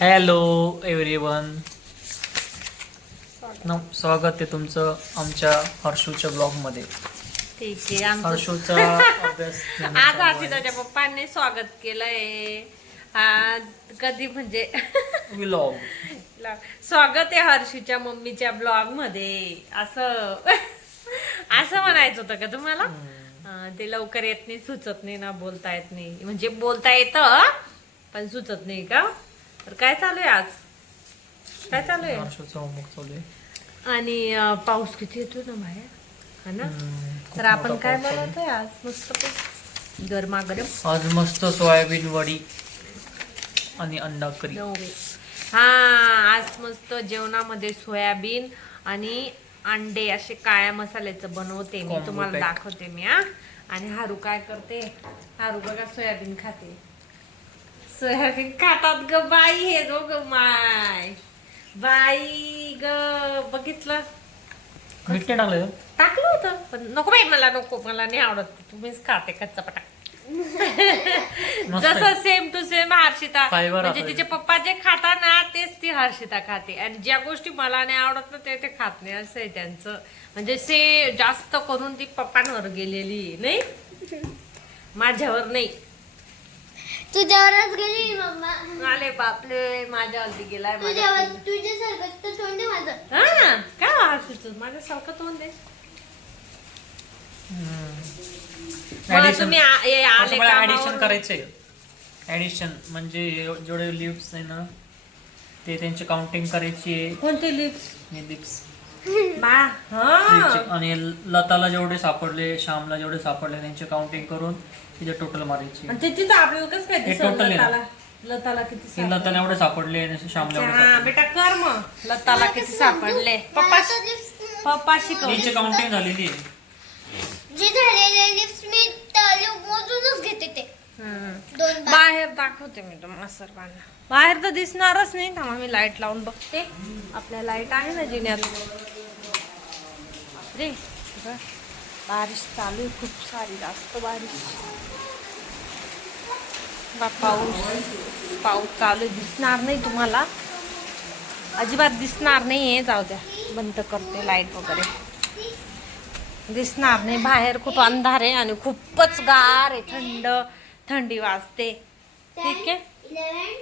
Hello everyone, स्वागत आहे तुमचं आमच्या हर्षूच्या ब्लॉगमध्ये. ठीक आहे. आमचं हर्षूचा अभ्यास आज हर्षिताच्या पप्पांनी स्वागत केलंय. कधी म्हणजे व्लॉग स्वागत आहे हर्षूच्या मम्मीच्या ब्लॉग मध्ये, असं असं म्हणायचं होतं का तुम्हाला? ते लवकर येत नाही, सुचत नाही ना, बोलता येत नाही. म्हणजे बोलता येतं पण सुचत नाही का? तर काय चालू आहे आज? काय चालू आहे? हर्षूचा होमवर्क चालू आहे आणि पाऊस किती येतो ना बाहेर, हा ना. तर आपण काय बनवतोय आज? मस्त गरमागरम आज मस्त सोयाबीन वडी आणि अंडा करी. हा, आज मस्त जेवणामध्ये सोयाबीन आणि अंडे असे काळ्या मसाल्याचं बनवते मी, तुम्हाला दाखवते मी. आणि हारू काय करते? हारू बघा सोयाबीन खाते. सोयाबीन खातात ग बाई हे दोघं. माय बाई ग, बघितलं? मीठ नाही टाकलं? टाकलं होतं पण नको बाई, मला नको, मला नाही आवडत. तुम्हीच खाते कच्चा पटा. जसं सेम टू सेम हर्षिता, म्हणजे तिचे पप्पा जे खाता ना तेच ती हर्षिता खाते. आणि ज्या गोष्टी मला नाही आवडत ना ते खात नाही, असं आहे त्यांचं. म्हणजे जास्त करून ती पप्पांवर गेलेली नाही, माझ्यावर नाही. तुझ्यावरच गेली मम्मा. आले बापले, माझ्यावरती गेलाय. तुझ्यासारखं तर तोंड आहे माझं. हा काय हर्षित, माझ्यासारखं तोंड आहे. तुम्ही आले ऍडिशन करायचंय. ऍडिशन म्हणजे जेवढे लिप्स आहे ना ते त्यांची काउंटिंग करायची आहे. कोणते लिप्स? लिप्स हा. आणि लताला जेवढे सापडले, श्यामला जेवढे सापडले त्यांची काउंटिंग करून तिथे टोटल मारायची. आणि ते तिथं आपल्याला कसं काय दिसलं? टोटल लताला किती लताला एवढे सापडले, श्यामला एवढे सापडले. बेटा कर मग. लताला किती सापडले? पप्पा शिकव. त्यांची काउंटिंग झालेली आहे. जे झालेले लिप्स मी मोजूनच घेते ते. दोन बाहेर दाखवते मी तुम्हाला सर्वांना. बाहेर तर दिसणारच नाही. थांबा मी लाईट लावून बघते. आपल्या लाईट आहे ना जिन्यात. रे बारिश चालू आहे, खूप सारी, जास्त बारिश. पाऊस चालू आहे. दिसणार नाही तुम्हाला, अजिबात दिसणार नाहीये. जाऊ द्या, बंद करते लाईट वगैरे. दिसणार नाही. बाहेर खूप अंधार आहे आणि खूपच गार आहे, थंडी वाजते. ठीक आहे. 11,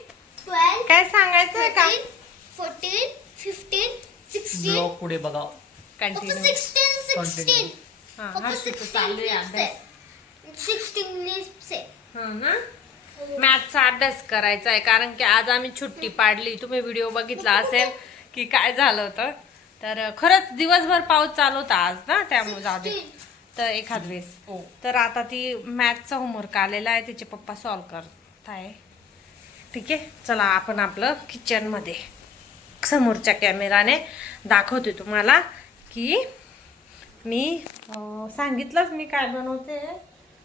12, काय सांगायचं का? 14, 15, 16. ब्लॉग पुढे बघा. कंटिन्यू. 16 हा, हर्षित चालू आहे अभ्यास. 16 लिप्स आहे. हा ना. मॅथचा अभ्यास करायचा आहे, कारण की आज आम्ही सुट्टी पाडली. तुम्ही व्हिडिओ बघितला असेल की काय झालं होतं. तर खरंच दिवसभर पाऊस चालू होता आज ना, त्यामुळे जाऊ दे. तर एखाद वेळेस तर आता ती मॅथचा होमवर्क आलेला आहे, तिचे पप्पा सॉल्व करत आहे. ठीक आहे, चला आपण आपलं किचन मध्ये समोरच्या कॅमेराने दाखवते तुम्हाला की मी सांगितलंच मी काय बनवते,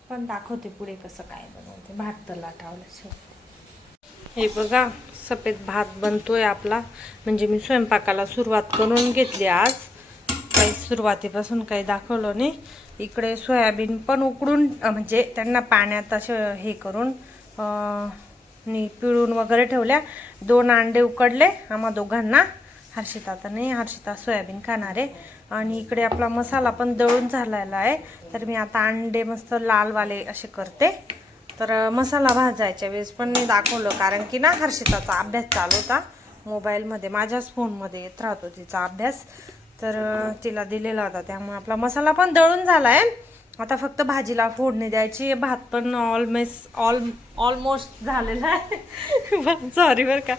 पण दाखवते पुढे कसं काय बनवते. भात तर लाटावलं. हे बघा, सफेद भात बनतोय आपला. म्हणजे मी स्वयंपाकाला सुरुवात करून घेतली आज. काही सुरुवातीपासून काही दाखवलं नाही. इकडे सोयाबीन पण उकडून, म्हणजे त्यांना पाण्यात असं हे करून पिळून वगैरे ठेवल्या. 2 अंडे उकडले आम्हा दोघांना. हर्षिता तर नाही, हर्षिता सोयाबीन खाणार आहे. आणि इकडे आपला मसाला पण दळून झालेला आहे. तर मी आता अंडे मस्त लालवाले असे करते. तर मसाला भाजायच्या वेळेस पण मी दाखवलं, कारण की ना हर्षिताचा अभ्यास चालू होता मोबाईलमध्ये. माझ्याच फोनमध्ये येत राहतो तिचा अभ्यास. तर तिला दिलेला होता, त्यामुळे आपला मसाला पण दळून झाला आहे. आता फक्त भाजीला फोडणी द्यायची. भात पण ऑलमोस्ट झालेला आहे. सॉरी बरं का,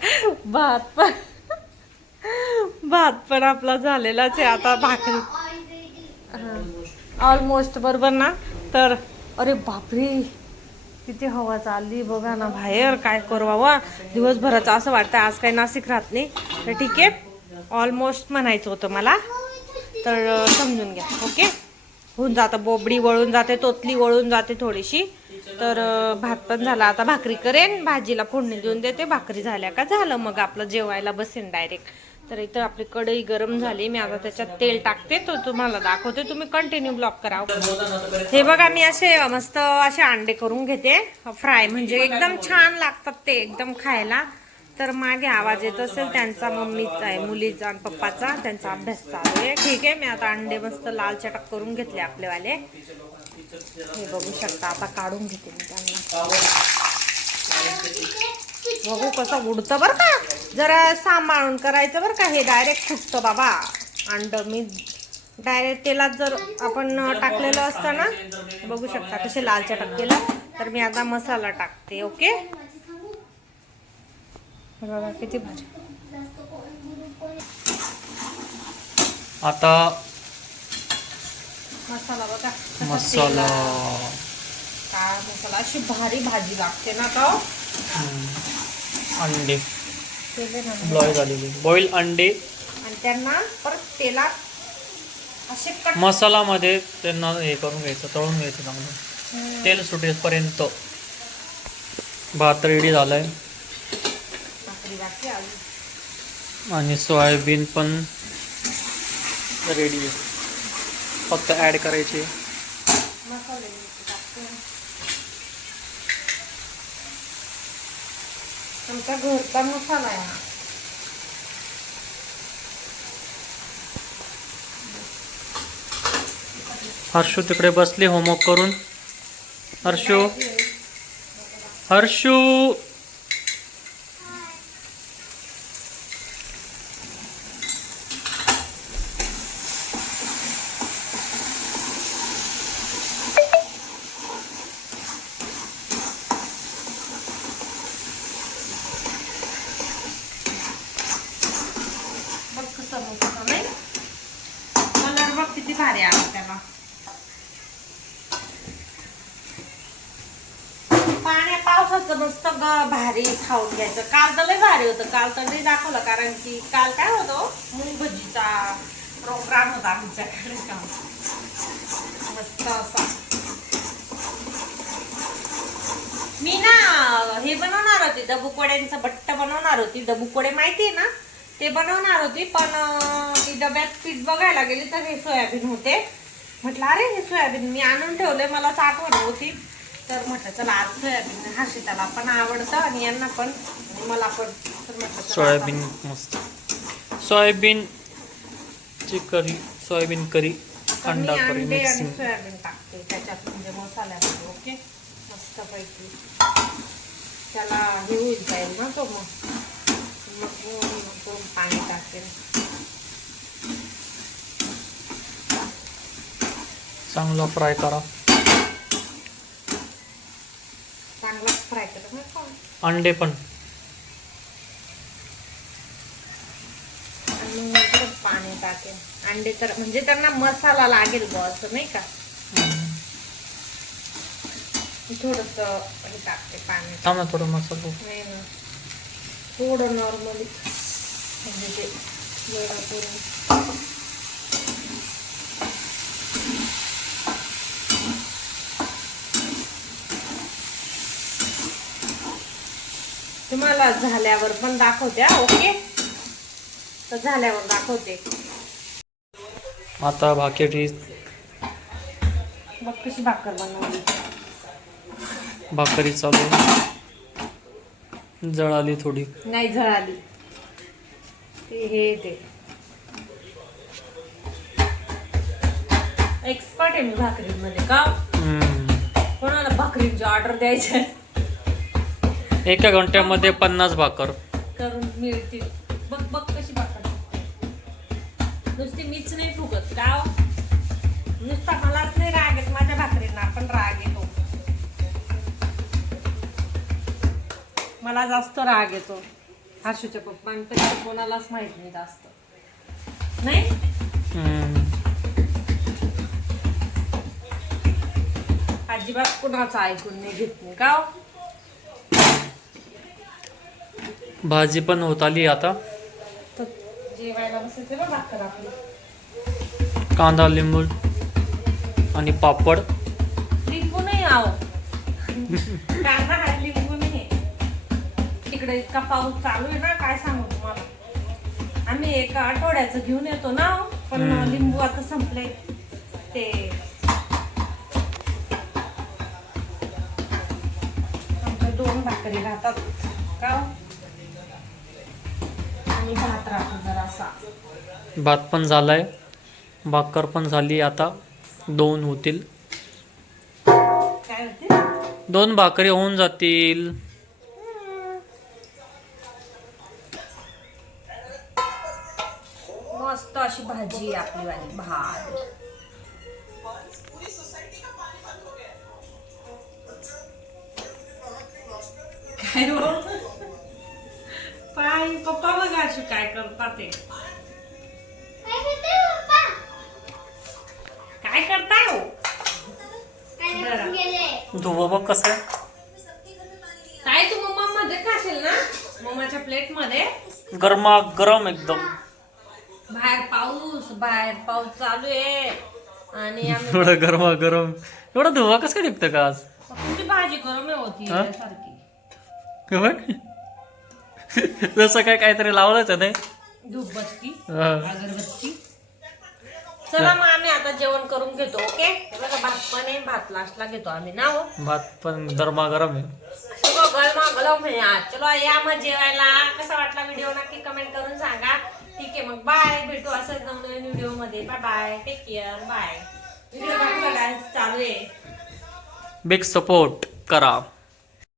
भात पण आपला झालेलाच आहे. आता भाकरी ऑलमोस्ट, बरोबर ना. तर अरे बापरे, किती हवा चालली बघा ना बाहेर. काय करवावा, दिवसभराचं असं वाटतं आज काही नाशिक राहत नाही. तर ठीक आहे, ऑलमोस्ट म्हणायचं होतं मला, तर समजून घ्या. ओके, होऊन जातं. बोबडी वळून जाते, तोतली वळून जाते थोडीशी. तर भात पण झाला. आता भाकरी करेन, भाजीला फोडणी देऊन देते. भाकरी झाल्या का झालं, मग आपलं जेवायला बसेन डायरेक्ट. तर इथं आपली कढई गरम झाली. मी आता त्याच्यात तेल टाकते, तो तुम्हाला दाखवते. तुम्ही कंटिन्यू ब्लॉक करा. हे बघा, मी असे मस्त असे अंडे करून घेते फ्राय. म्हणजे एकदम छान लागतात ते, एकदम खायला. तर मागे आवाज येत असेल त्यांचा मम्मीचा आहे, मुलीचा आणि पप्पाचा, त्यांचा अभ्यास चालू आहे. ठीक आहे, मी आता अंडे मस्त लाल चटक करून घेतले आपलेवाले. हे बघू शकता, आता काढून घेते मी त्यांना. बघू कसं उडतं बरं का, जरा सांभाळून करायचं बरं का. हे डायरेक्ट फुटतं बाबा अंड. मी डायरेक्ट तेलात जर आपण टाकलेलं असतं ना, बघू शकता कसे लाल चटक केलं. तर मी आता मसाला टाकते. ओके, बघा किती भारी. आता मसाला बघा, मसाला, काळा मसाला. अशी भारी भाजी लागते ना का. अंडे केले ना बॉईल झालेले, बॉईल अंडे आणि त्यांना परत तेलात असे कट. मसालामध्ये त्यांना हे करून घ्यायचं, तळून घ्यायचं चांगलं, तेल सुटेपर्यंत. भात रेडी झालाय भाकरी बाकी अजून. आणि सोयाबीन पण रेडी आहे, फक्त ॲड करायचे. मसाले टाकते. आमचा घरचा मसाला आहे हा. हर्षू तिकडे बसले होमवर्क करून. हर्षू, हर्षू, बघ कसं मस्त नाही, कलर बघ किती भारी आला त्याला. पाण्या पावसाचं मस्त भारी खाऊन घ्यायचं. काल तर लय भारी होतं, काल तर नाही दाखवलं कारण की काल काय होतं, मूग भजीचा प्रोग्राम होता आमच्याकडे. मस्त असा. मी ना हे बनवणार होती, डबुकोड्यांचं बट्ट बनवणार होती. डबुकोडे माहिती आहे ना, ते बनवणार होती, पण ती डब्यात पीठ बघायला गेली तर हे सोयाबीन होते. म्हटलं अरे हे सोयाबीन मी आणून ठेवले, मलाच आठवण होती. तर म्हटलं चला आज सोयाबीन, हर्षिताला पण आवडतं आणि यांना पण आणि मला पण. तर म्हटलं चला सोयाबीन मस्त, सोयाबीन ची करी, सोयाबीन करी, आता मी अंडा करी अंडे आणि मिक्सिंग. सोयाबीन टाकते त्याच्यात, म्हणजे मसाल्यामध्ये. ओके, मस्त पैकी त्याला हे होईल जाईल ना तो. मग पाणी टाकेल. चांगला फ्राय करा, चांगला फ्राय करा ना. अंडे पण. आणि मग नंतर पाणी टाकेल. अंडे तर म्हणजे त्यांना मसाला लागेल बा, असं नाही का. थोडस हे टाकते पाणी. थांब ना थोडं मसाला. नाही ना, थोडं नॉर्मली म्हणजे ते वेळा करून. तुम्हाला झाल्यावर पण दाखवते. ओके, तर झाल्यावर दाखवते. आता भाकरी, बघ कशी भाकर बनवली. भाकरी चालू आहे. जळाली थोडी. नाही झळाली, ते एक्सपर्ट आहे मी भाकरीमध्ये का. कोणाला भाकरीची ऑर्डर द्यायची एका घंट्यामध्ये 50 भाकर करून मिळतील. बघ बघ कशी भाकर. नुसती मीच नाही फुगत गाव, नुसता मलाच नाही राग येत, माझ्या भाकरींना पण राग येतो. मला जास्त राग येतो. हर्षूच्या पप्पांपेक्षा कोणालाच माहित नाही जास्त नाही. अजिबात कुणाचं ऐकून नाही घेत नाही का. भाजी पण होत आली आता. तर जेवायला बसायचं ना भाकर आपली. कांदा, लिंबू आणि पापड. लिंबू नाही आहो, कांदा आहे, लिंबू नाही. तिकडे इतका पाऊस चालू आहे ना, काय सांगू तुम्हाला. आम्ही एका आठवड्याचं घेऊन येतो ना, पण लिंबू आता संपले. ते आमच्या 2 भाकरी राहतात का. आणि भात राहतो जरासा. भात पण झालाय, भाकर पण झाली. आता 2 होतील, काय होते? 2 भाकरी होऊन जातील. मस्त अशी भाजी आहे आपली वाली. भात काय हो? पाय पप्पा बघा अशी काय करतात ते. काय करते पप्पा? काय करताय हो? काय करून गेले? धुवं बघ कसं आहे. काय तू मम्मा मध्ये खाशील ना, मम्माच्या प्लेट मध्ये. गरमा गरम एकदम. बाहेर पाऊस चालू आहे आणि आम्ही एवढं गरमा गरम, एवढं धुवा कसं काय निघतं का आज? तुमची भाजी गरम होती हा? सारखी. जसं काय काहीतरी लावलंच आहे नाही. धूपबत्ती, हा. अगरबत्ती. चला मग आम्ही आता जेवण करून घेतो. ओके, बघा भात पण आहे, भात लास्टला घेतो आम्ही ना. हो भात पण गरमा गरम आहे. सगळं गरमा गरम आहे आज. चलो या मग जेवायला. कसा वाटला व्हिडिओ नक्की कमेंट करून सांगा. ठीक आहे मग बाय, भेटू असंच नवीन व्हिडिओ मध्ये. Bye bye, take care, bye. Video dance चालू आहे. बिग सपोर्ट करा.